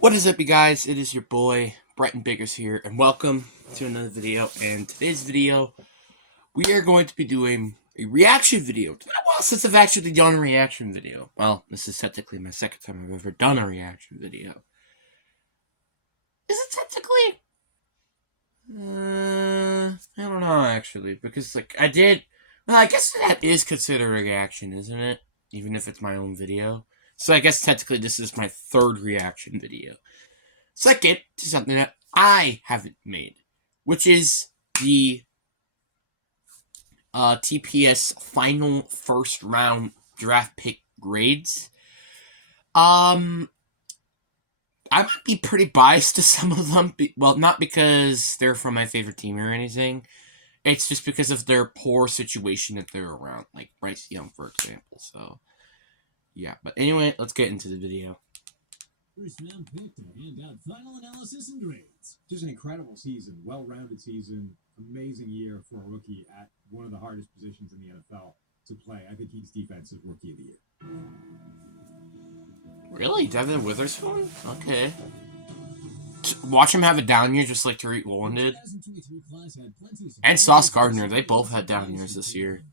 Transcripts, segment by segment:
What is up, you guys? It is your boy, Bretton Biggers here, and welcome to another video. And today's video, we are going to be doing a reaction video. It's been a while since I've actually done a reaction video. Well, this is technically my second time I've ever done a reaction video. Is it technically? I don't know, actually, because, I did... Well, I guess that is considered a reaction, isn't it? Even if it's my own video. So I guess technically this is my third reaction video. Second, to something that I haven't made, which is the TPS final first round draft pick grades. I might be pretty biased to some of them. Well, not because they're from my favorite team or anything. It's just because of their poor situation that they're around, like Bryce Young, for example. So, yeah. But anyway, let's get into the video. First round pick to hand out final analysis and grades. Just an incredible season, well-rounded season, amazing year for a rookie at one of the hardest positions in the NFL to play. I think he's defensive rookie of the year. Really? Devin Witherspoon? Okay. Watch him have a down year just like Tariq Woolen did. And Sauce Gardner, they both had down years this year.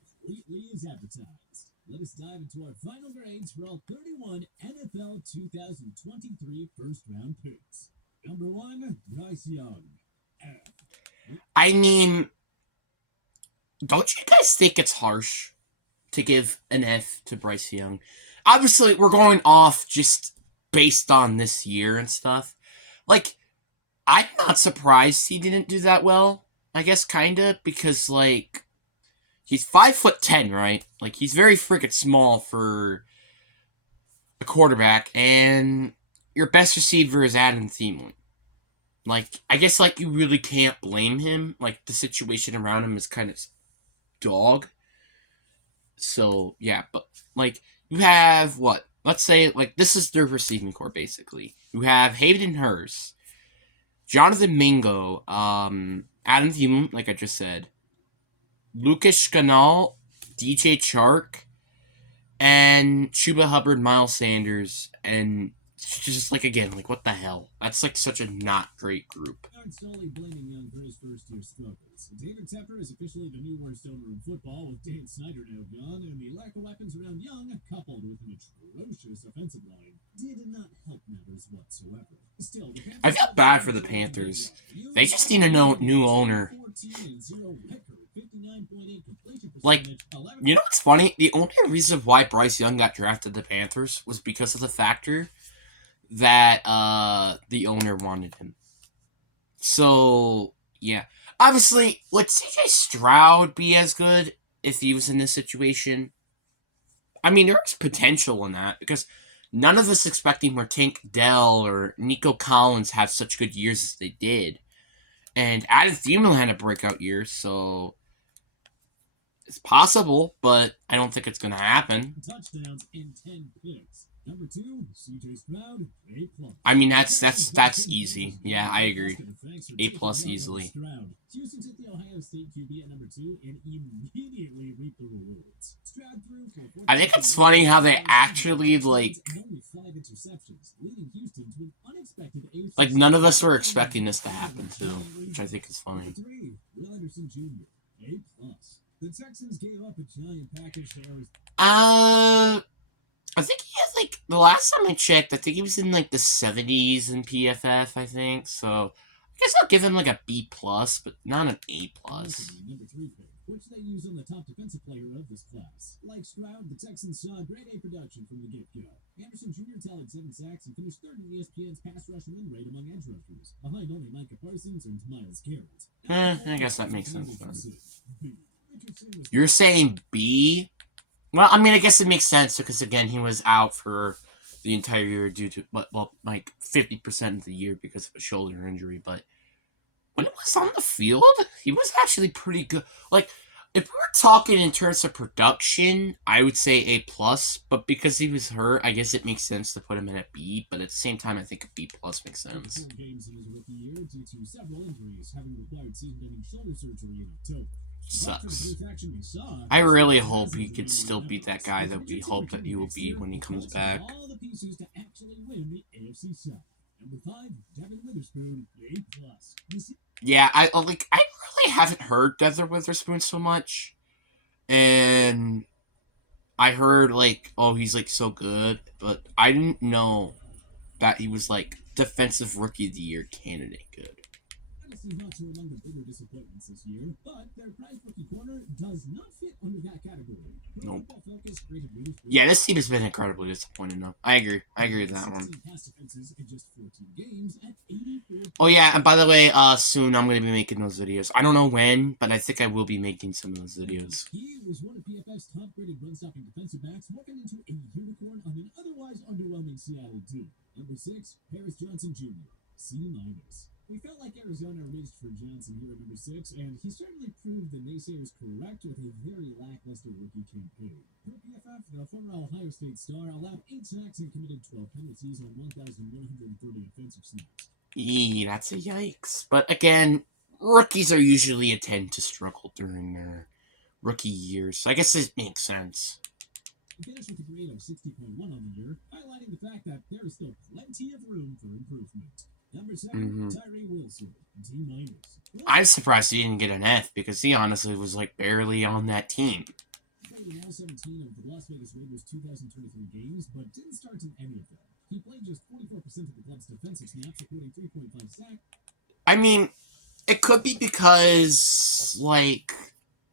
Let us dive into our final grades for all 31 NFL 2023 first-round picks. Number 1, Bryce Young. I mean, don't you guys think it's harsh to give an F to Bryce Young? Obviously, we're going off just based on this year and stuff. Like, I'm not surprised he didn't do that well. I guess kinda, because, like, he's 5'10", right? Like, he's very freaking small for a quarterback, and your best receiver is Adam Thielen. Like, I guess, like, you really can't blame him. Like, the situation around him is kind of dog. So, yeah, but, like, you have, what? Let's say, like, this is their receiving core, basically. You have Hayden Hurst, Jonathan Mingo, Adam Thielen, like I just said, Lucas Scannell, DJ Chark, and Chuba Hubbard, Miles Sanders, and just like, again, like, what the hell? That's like such a not great group. Aren't solely blaming Young for his first-year struggles. David Tepper is officially the new worst owner in football, with Dan Snyder now gone, and the lack of weapons around Young, coupled with an atrocious offensive line, did not help matters whatsoever. Still, I feel bad for the Panthers. They just need a new owner. Like, you know what's funny? The only reason why Bryce Young got drafted to the Panthers was because of the factor that the owner wanted him. So, yeah. Obviously, would CJ Stroud be as good if he was in this situation? I mean, there's potential in that, because none of us expecting where Tank Dell or Nico Collins have such good years as they did. And Adam Thielen had a breakout year, so it's possible, but I don't think it's going to happen. Touchdowns in 10 picks. Number 2, CJ Stroud, A+. I mean, that's easy. Yeah, I agree. A+ easily. Houston took the Ohio State QB at number 2 and immediately reaped the rewards. Stroud threw for I think it's funny how they actually, like, none of us were expecting this to happen, too, which I think is funny. 3, Will Anderson Jr., A+. The Texans gave up a giant package to Arizona. I think he has, like, the last time I checked, I think he was in, like, the 70s in PFF, I think, so I guess I'll give him, like, a B+, but not an A+. Number 3 pick, which they use on the top defensive player of this class. Like Stroud, the Texans saw grade A production from the get-go. Anderson Jr. tallied 7 sacks and finished third in ESPN's pass rush win rate among edge rushers, behind only Micah Parsons and Myles Garrett. I guess that makes sense, then. You're saying B? Well, I mean, I guess it makes sense, because, again, he was out for the entire year due to, like, 50% of the year because of a shoulder injury, but when it was on the field, he was actually pretty good. Like, if we were talking in terms of production, I would say A+, but because he was hurt, I guess it makes sense to put him in a B, but at the same time, I think a B+ makes sense. 4 games in his rookie year due to several injuries, having required season-ending shoulder surgery in October. Sucks. I really hope he could still beat that guy that we hope that he will be when he comes back. All the pieces to actually win the AFC South. Number 5, Devin Witherspoon, A+. Yeah, I really haven't heard Devin Witherspoon so much, and I heard like, oh, he's like so good, but I didn't know that he was like defensive rookie of the year candidate good. Tennessee Hawks are among the bigger disappointments this year, but their prize rookie corner does not fit under that category. Nope. Focus rated Witherspoon. Yeah, this team has been incredibly disappointing though. I agree with that one. 16 pass defenses in just 14 games at 84. Oh yeah, and by the way, soon I'm gonna be making those videos. I don't know when, but I think I will be making some of those videos. He was one of PFF's top-graded run-stopping defensive backs, walking into a unicorn on an otherwise underwhelming Seattle team. Number 6, Paris Johnson Jr., C-. We felt like Arizona reached for Johnson here at number 6, and he certainly proved the naysayers correct with a very lackluster rookie campaign. Per PFF, the former Ohio State star allowed 8 sacks and committed 12 penalties on 1,130 offensive snaps. That's a yikes. But again, rookies are usually tend to struggle during their rookie years, so I guess it makes sense. He finished with a grade of 60.1 on the year, highlighting the fact that there is still plenty of room for improvement. Number 7, Tyree Wilson, D-. I'm surprised he didn't get an F because he honestly was like barely on that team. He played in all 17 of the Las Vegas Raiders' 2023 games, but didn't start in any of them. He played just 44% of the club's defensive snaps, according 3.5 sacks. I mean, it could be because like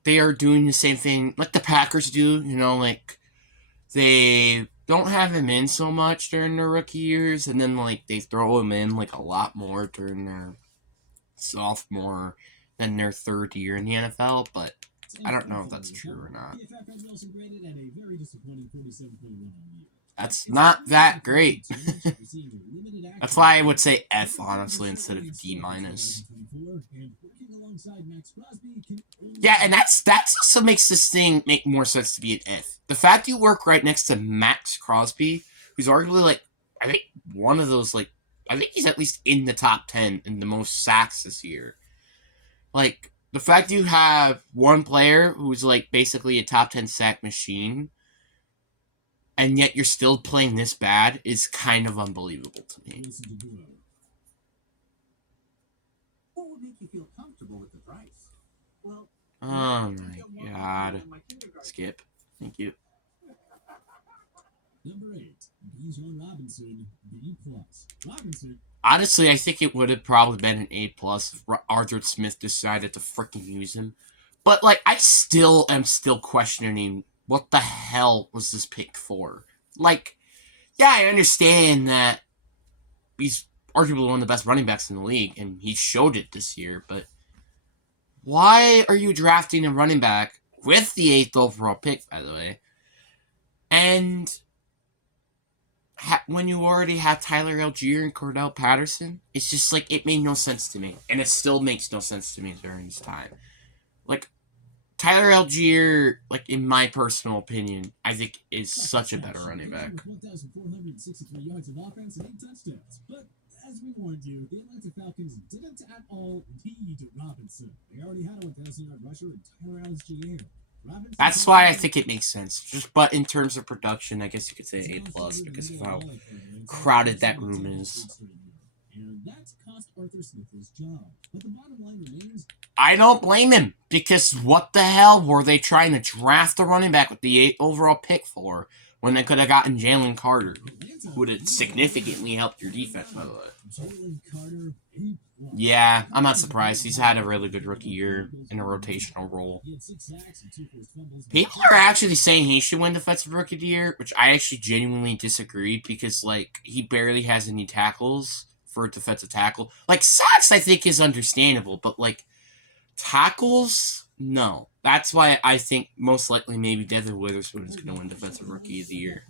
they are doing the same thing like the Packers do, you know, like they don't have him in so much during their rookie years, and then like they throw him in like a lot more during their sophomore than their third year in the NFL, but I don't know if that's true or not. That's not that great. That's why I would say F, honestly, instead of D-. Yeah, and that's also makes this thing make more sense to be an F. The fact you work right next to Max Crosby, who's arguably like, I think one of those like, I think he's at least in the top 10 in the most sacks this year. Like, the fact you have one player who's like basically a top 10 sack machine, and yet you're still playing this bad is kind of unbelievable to me. What would make you feel comfortable with the price? Well, oh my god. Skip. Thank you. Number 8, Bijan Robinson, B+. Robinson. Honestly, I think it would have probably been an A+ if Arthur Smith decided to freaking use him. But like, I still am questioning what the hell was this pick for? Like, yeah, I understand that he's arguably one of the best running backs in the league, and he showed it this year, but why are you drafting a running back with the 8th overall pick, by the way, and when you already have Tyler Algier and Cordell Patterson? It's just like, it made no sense to me, and it still makes no sense to me during this time. Like, Tyler Algier, like, in my personal opinion, I think is such a better running back. 1,463 yards of offense and 8 touchdowns. But as we warned you, the Atlanta Falcons didn't at all need Robinson. They already had a 1,000-yard rusher in Tyler Algier. That's why I think it makes sense. But in terms of production, I guess you could say A+ because of how crowded that room is. And that's cost Arthur Smith his job. But the bottom line remains, I don't blame him, because what the hell were they trying to draft a running back with the 8th overall pick for when they could have gotten Jalen Carter, who would have significantly helped your defense, by the way. Jalen Carter, A+. Yeah, I'm not surprised. He's had a really good rookie year in a rotational role. He had 6 sacks and 2 forced fumbles. People are actually saying he should win Defensive Rookie of the Year, which I actually genuinely disagree, because like he barely has any tackles for a defensive tackle. Like, sacks, I think, is understandable, but like tackles, no. That's why I think most likely maybe Devin Witherspoon is going to win Defensive Rookie of the Year.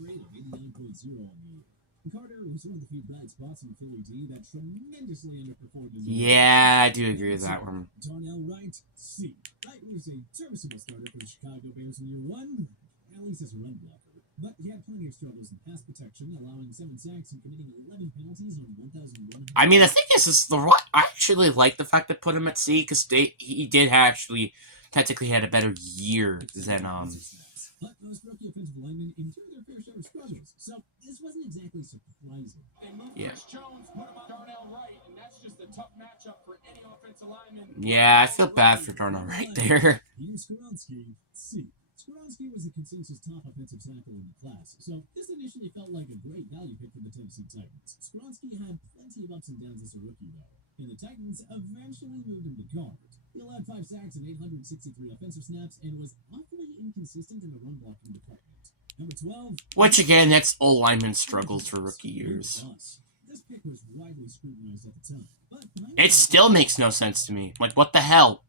Carter was one of the few bright spots in Philly D that tremendously underperformed. Yeah, I do agree with that one. Darnell Wright, C. Wright was a serviceable starter for the Chicago Bears in year 1, at least as a run blocker. But he had plenty of struggles in pass protection, allowing 7 sacks and committing 11 penalties on 1,100. I mean, the thing is I actually like the fact that put him at C, because he did actually technically had a better year than But most rookie offensive linemen endure their fair share of struggles, so this wasn't exactly surprising. Yeah. Yeah, I feel bad for Darnold right there. Here's Skoronski, C. Skoronski was the consensus top offensive tackle in the class, so this initially felt like a great value pick for the Tennessee Titans. Skoronski had plenty of ups and downs as a rookie, though, and the Titans eventually moved him to guard. He allowed 5 sacks and 863 offensive snaps and was awfully inconsistent in the run blocking department. Number 12. Which, again, that's all lineman struggles for rookie years. This pick was widely scrutinized at the time, but It still makes no sense to me. Like, what the hell?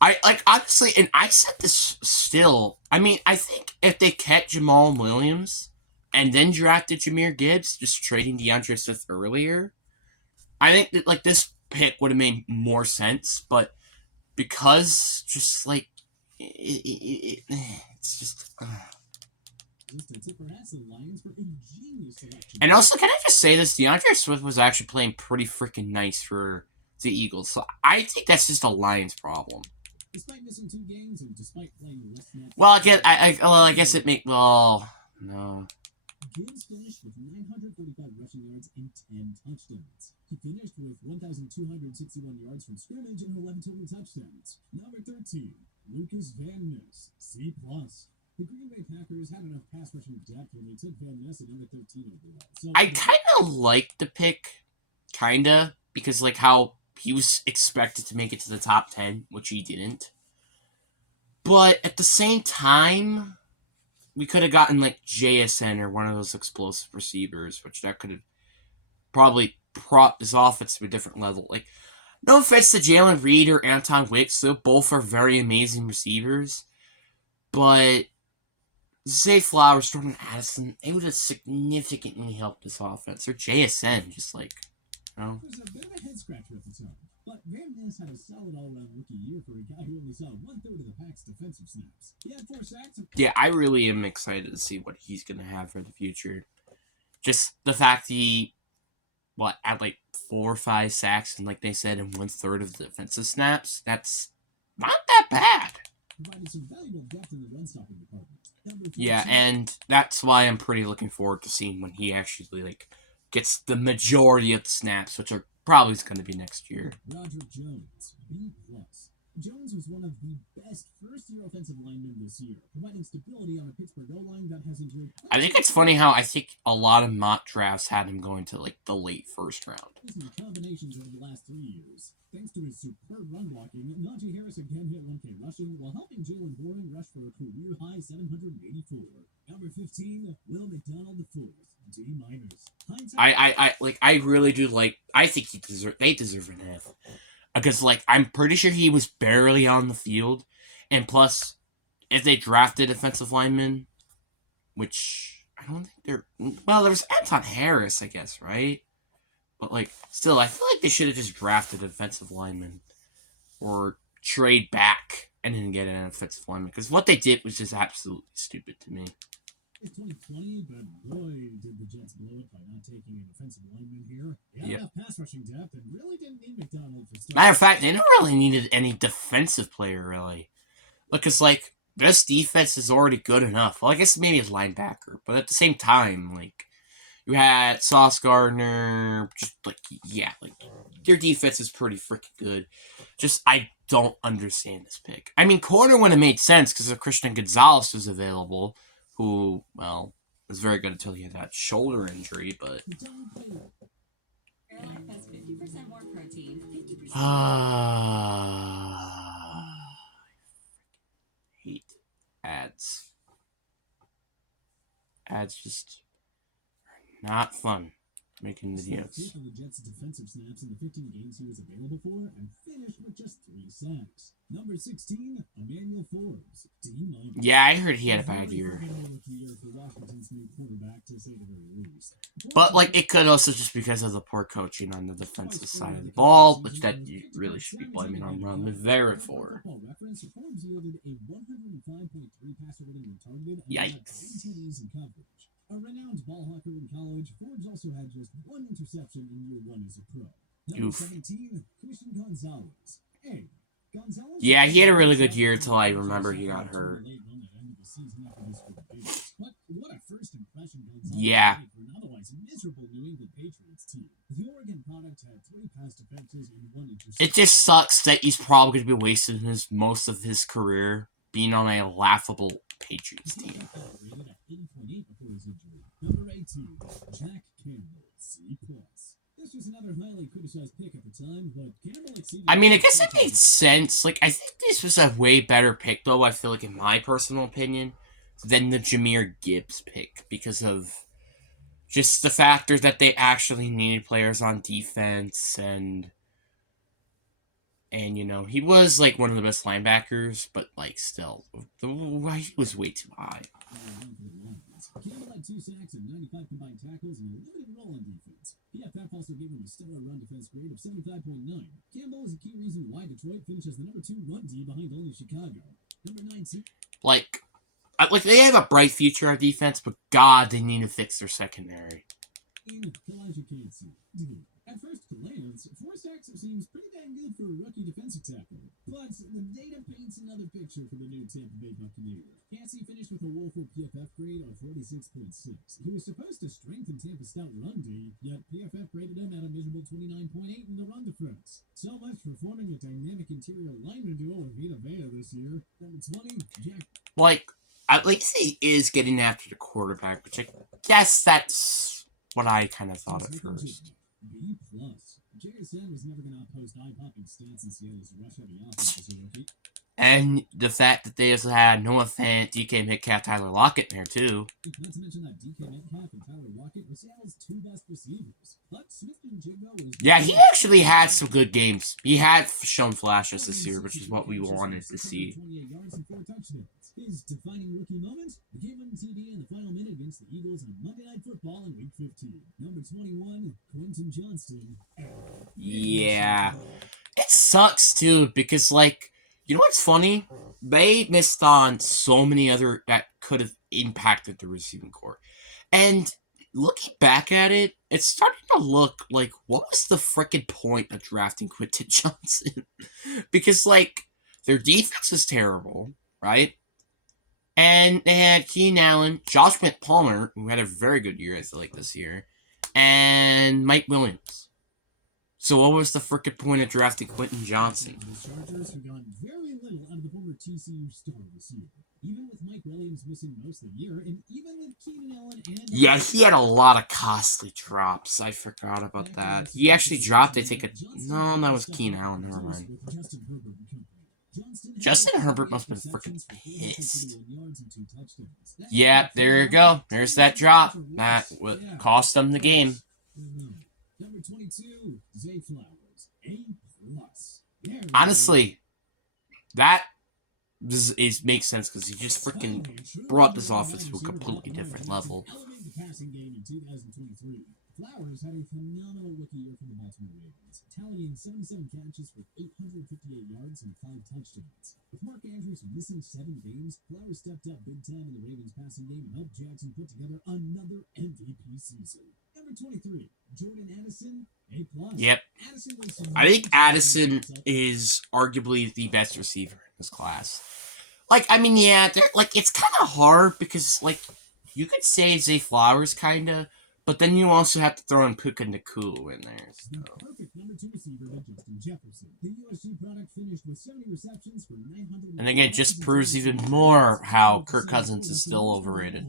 Honestly, and I said this still. I mean, I think if they kept Jamal Williams and then drafted Jahmyr Gibbs, just trading DeAndre Swift earlier, I think that, like, this pick would have made more sense, but because just, like, it's just... And also, can I just say this? DeAndre Swift was actually playing pretty freaking nice for the Eagles, so I think that's just a Lions problem. Despite missing 2 games and despite playing less snaps, Well, I guess it make no. Gibbs finished with 945 rushing yards and 10 touchdowns. He finished with 1,261 yards from scrimmage and 11 total touchdowns. Number 13, Lucas Van Ness, C+. The Green Bay Packers had enough pass rushing depth when they took Van Ness at number 13 overall. So I kind of like the pick, because like how he was expected to make it to the top 10, which he didn't. But at the same time, we could have gotten like JSN or one of those explosive receivers, which that could have probably brought this offense to a different level. Like, no offense to Jalen Reed or Anton Wicks, they both are very amazing receivers. But Zay Flowers, Jordan Addison, they would have significantly helped this offense. Or JSN, just like, you know. It was a bit of a head scratcher at the time, but Van Ness had a solid all-around rookie year for a guy who only saw 1/3 of the Pack's defensive snaps. He had 4 sacks. Yeah, I really am excited to see what he's going to have for the future. Just the fact he, had like 4 or 5 sacks and, like they said, in 1/3 of the defensive snaps, that's not that bad. Provided some valuable depth in the run-stopping department. Yeah, and that's why I'm pretty looking forward to seeing when he actually, like, gets the majority of the snaps, which are probably going to be next year. Roderick Jones, B+. Jones was one of the best first-year offensive linemen this year, providing stability on a Pittsburgh O-line that has enjoyed... I think it's funny how I think a lot of mock drafts had him going to, like, the late first round. ...combinations over the last 3 years. Thanks to his superb run blocking, Najee Harris again hit 1K rushing while helping Jalen Boring rush for a career-high 784. Number 15, Will McDonald IV, D-. I really do like... I think they deserve an F. Because, like, I'm pretty sure he was barely on the field. And plus, if they drafted defensive linemen, which I don't think they're... Well, there was Anton Harris, I guess, right? But, like, still, I feel like they should have just drafted a defensive lineman. Or trade back and then get an offensive lineman. Because what they did was just absolutely stupid to me. It's 2020, but boy, did the Jets blow it by not taking an offensive lineman here. They had enough pass rushing depth and really didn't need McDonald for stuff. Matter of fact, they don't really needed any defensive player, really. Because, like, this defense is already good enough. Well, I guess maybe a linebacker, but at the same time, like, you had Sauce Gardner, just, like, yeah, like, your defense is pretty freaking good. Just, I don't understand this pick. I mean, corner would have made sense because if Christian Gonzalez was available, who, well, was very good until he had that shoulder injury, but... Fairlife has 50% more protein, 50% hate ads. Ads just are not fun making videos. Fifth of the Jets' defensive snaps in the 15 games he was available for and finished with just 3 sacks. Number 16, Emmanuel Forbes, D-. Yeah, I heard he had a bad year. But, like, it could also just because of the poor coaching on the defensive side of the ball, which that you really should be blaming on Ron Rivera for. Yikes. A renowned ball hawker in college, Forbes also had just 1 interception in year 1 as a pro. Number 17, Christian Gonzalez. Hey, Gonzalez. Yeah, he had a really good year until I remember he got hurt. But what a first impression Gonzalez Yeah. made for an otherwise otherwise miserable New England Patriots team. The Oregon product had 3 pass defenses and 1 interception. It just sucks that he's probably going to be wasting most of his career being on a laughable Patriots team. Rated at 80.8 before his injury. Number 18, Jack Campbell, C+. This was another highly criticized pick at the time, but Campbell exceeded... I mean, I guess it made sense. Like, I think this was a way better pick, though, I feel like, in my personal opinion, than the Jahmyr Gibbs pick, because of just the factor that they actually needed players on defense, and you know, he was, like, one of the best linebackers, but, like, still, he was way too high. Campbell had 2 sacks and 95 combined tackles and a limited role on defense. PFF also gave him a stellar run defense grade of 75.9. Campbell is a key reason why Detroit finishes the number 2 run D behind only Chicago. Number 19. Like, they have a bright future on defense, but God, they need to fix their secondary. Elijah Cansey. Dude, at first glance, 4 sacks seems pretty dang good for a rookie defensive tackle. But the data paints another picture for the new Tampa Bay Buccaneers. Cansey finished with a woeful PFF grade of 46.6. He was supposed to strengthen Tampa's stout run D, yet PFF graded him at a miserable 29.8 in the run defense. So much for forming a dynamic interior lineman duo with Vita Vea this year. Number 20, Jack. Like, at least he is getting after the quarterback, which I guess that's what I kind of thought at first. B+. JSN was never going to outpost eye-popping stats in Seattle's rush-heavy offense as a rookie. And the fact that they also had Noah Fant, DK Metcalf, Tyler Lockett in there, too. Not to mention that DK Metcalf and Tyler Lockett were Seattle's 2 best receivers. But Smith-Njigba was... Yeah, he actually had some good games. He had shown flashes this year, which is what we wanted to see. 28 yards and 4 touchdowns. His defining rookie moment, the game-winning TD in the final minute against the Eagles on Monday Night Football in Week 15. Number 21, Quentin Johnston. Yeah. It sucks, too, because, like, you know what's funny? They missed on so many other that could have impacted the receiving corps. And looking back at it, it's starting to look like, what was the frickin' point of drafting Quentin Johnson? Because, like, their defense is terrible, right? And they had Keenan Allen, Josh Palmer, who had a very good year, I feel like, this year, and Mike Williams. So what was the frickin' point of drafting Quentin Johnson? The Chargers have gotten very little out of the former TCU star this year. Even with Mike Williams missing most of the year, and even with Keenan Allen and... Yeah, he had a lot of costly drops. I forgot about that. He actually dropped, I think, no, that was Keenan Allen, never mind. Justin Herbert must have been freaking pissed. Yeah, there you go. There's that drop. That cost them the game. Number 22, Zay Flowers, A+. Honestly, that makes sense because he just freaking brought this offense to a completely different level. Elevated the passing game in 2023. Flowers had a phenomenal rookie year for the Baltimore Ravens, tallying 77 catches for 858 yards and 5 touchdowns. With Mark Andrews missing 7 games, Flowers stepped up big time in the Ravens passing game and helped Jackson put together another MVP season. Number 23, Jordan Addison, A+. Yep. I think Addison is arguably the best receiver in this class. Like, I mean, yeah, like, it's kind of hard because, like, you could say Zay Flowers, kind of, but then you also have to throw in Puka Nacua in there. So. The perfect number 2 receiver to Justin Jefferson. The USG product finished with 70 receptions for 900. And again, it just proves even more how Kirk Cousins is still overrated.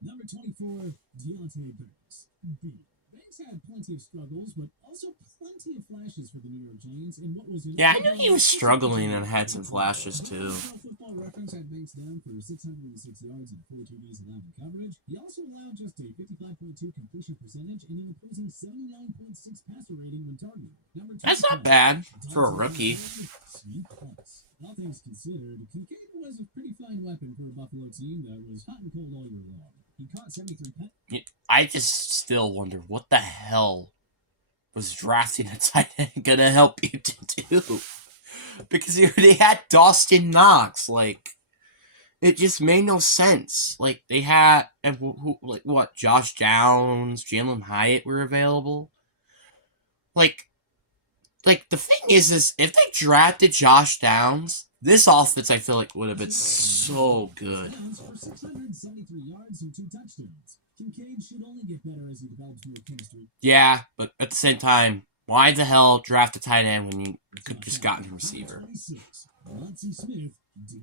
Number 24, Deontay Banks. B. Banks had plenty of struggles, but also plenty of flashes for the New York Giants. And what was yeah, I knew he was struggling and had some flashes too. Football Reference had Banks down for 606 yards and 4 TDs allowed in coverage. He also allowed just a 55.2 completion percentage and an opposing 79.6 passer rating when targeted. That's not bad for a rookie. All things considered, Kincaid was a pretty fine weapon for a Buffalo team that was hot and cold all year long. He caught 73 I just still wonder what the hell was drafting a tight end gonna help you to do? Because they had Dawson Knox, like, it just made no sense. Like, they had, Josh Downs, Jalen Hyatt were available. Like, the thing is if they drafted Josh Downs, this offense, I feel like, would have been so good. For 673 yards and 2 touchdowns. Kincaid should only get better as he develops more chemistry. Yeah, but at the same time, why the hell draft a tight end when you could just gotten a receiver? 26. Monty Smith, D-.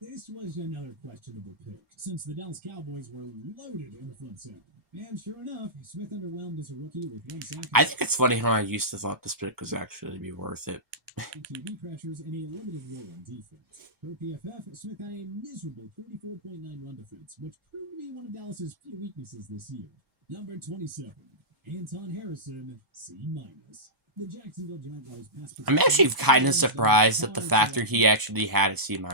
This was another questionable pick, since the Dallas Cowboys were loaded in the front seven. And sure enough, Smith underwhelmed as a rookie with 1 sack. I think it's funny how I used to thought this pick was actually be worth it. QB pressures and a limited role on defense. Per PFF, Smith had a miserable 44.9 run defense, which proved to be one of Dallas's few weaknesses this year. Number 27, Anton Harrison, C-. The Jacksonville Jaguars pass I'm actually kind of surprised at the factor he actually had a C-.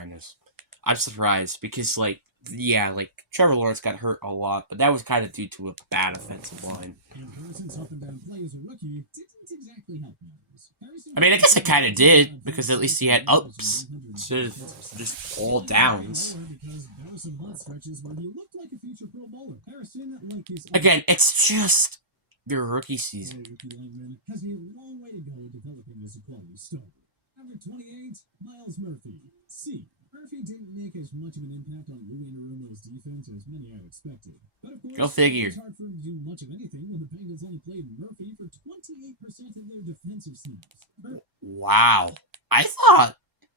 I'm surprised because, like, yeah, like, Trevor Lawrence got hurt a lot, but that was kind of due to a bad offensive line. And Harrison's up and down play as a rookie didn't exactly help matters. I mean, I guess it kind of did, because at least he had ups instead of just all downs. Because there were some hot stretches where he looked like a future Pro Bowler. Harrison, like his Again, it's just your rookie season. rookie lineman, has a long way to go developing as a quality starter. Number 28, Miles Murphy, C. Murphy didn't make as much of an impact on Lou Anarumo's defense as many had expected. But of course, Go figure. it's hard for him to do much of anything when the Bengals only played Murphy for 28% of their defensive snaps. Wow. I thought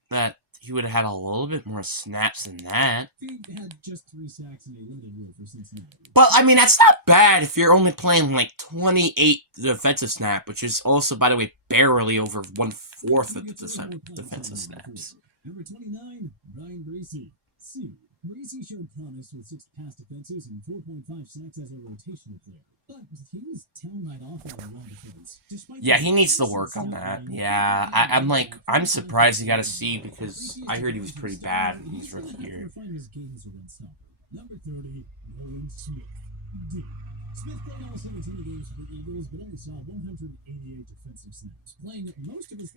that he would have had a little bit more snaps than that. Murphy had just 3 sacks in a limited role for Cincinnati. But, I mean, that's not bad if you're only playing, like, 28 defensive snap, which is also, by the way, barely over 1/4 of the defensive snaps. Number 29, Brian Breesy, C. Breesy showed promise with 6 pass defenses and 4.5 sacks as a rotational player. But he was town right off on the run defense. Yeah, he needs to work on that. Yeah, I'm surprised he got a C because I heard he was pretty bad in his rookie year. Number 30, Nolan Smith, D. Smith played all 17 games for the Eagles, but only saw 188 defensive snaps, playing most of his.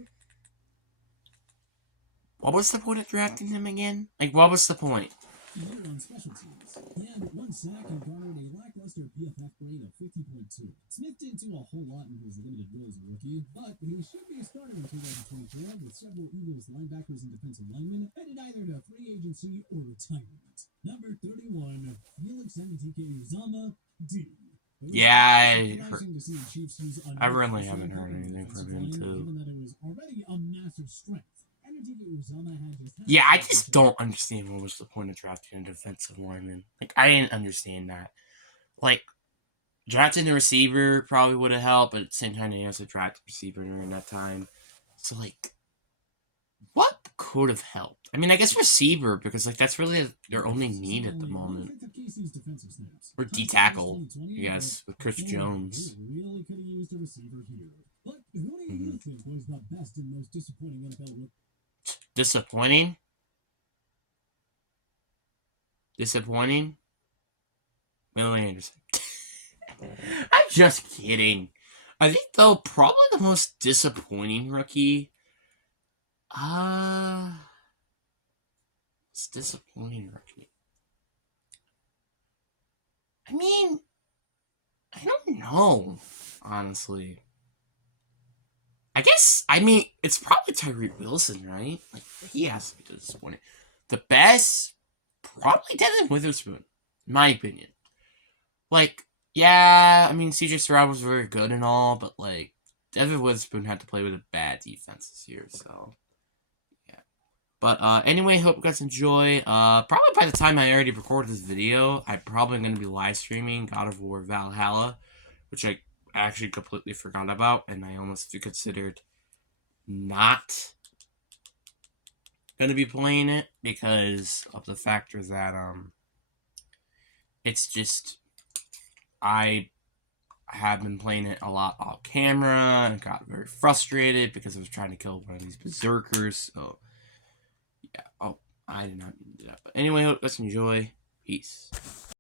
What was the point of drafting him again? Like, what was the point? Year on special teams. He had 1 sack and garnered a lackluster PFF grade of 50.2. Smith didn't do a whole lot in his limited role as a rookie, but he should be a starter in 2024 with several Eagles linebackers and defensive linemen headed either to free agency or retirement. Number 31, Felix Uzama, D. Yeah, Surprising to see the Chiefs use I really haven't heard anything from him, line, too. Given that it was already a massive strength. Yeah, I just don't understand what was the point of drafting a defensive lineman. Like, I didn't understand that. Like, drafting a receiver probably would have helped, but at the same time, they also drafted a receiver during that time. So, like, what could have helped? I mean, I guess receiver, because, like, that's really their only need at the moment. Or D-tackle, I guess, with Chris Jones. Really could have used a receiver here. But who do you think was the best and most disappointing NFL rookie? Disappointing? Willie Anderson. I'm just kidding. I think, though, probably the most disappointing rookie. It's disappointing rookie. I mean, I don't know, honestly. It's probably Tyreek Wilson, right? Like, he has to be disappointing. The best, probably Devin Witherspoon, in my opinion. Like, yeah, I mean, CJ Stroud was very good and all, but, like, Devin Witherspoon had to play with a bad defense this year, so, yeah. But, anyway, hope you guys enjoy. Probably by the time I already recorded this video, I'm probably going to be live streaming God of War Valhalla, which I actually completely forgot about, and I almost considered not gonna be playing it because of the factor that it's just I have been playing it a lot off camera and got very frustrated because I was trying to kill one of these berserkers. So yeah, I did not do that. But anyway, hope you guys enjoy. Peace.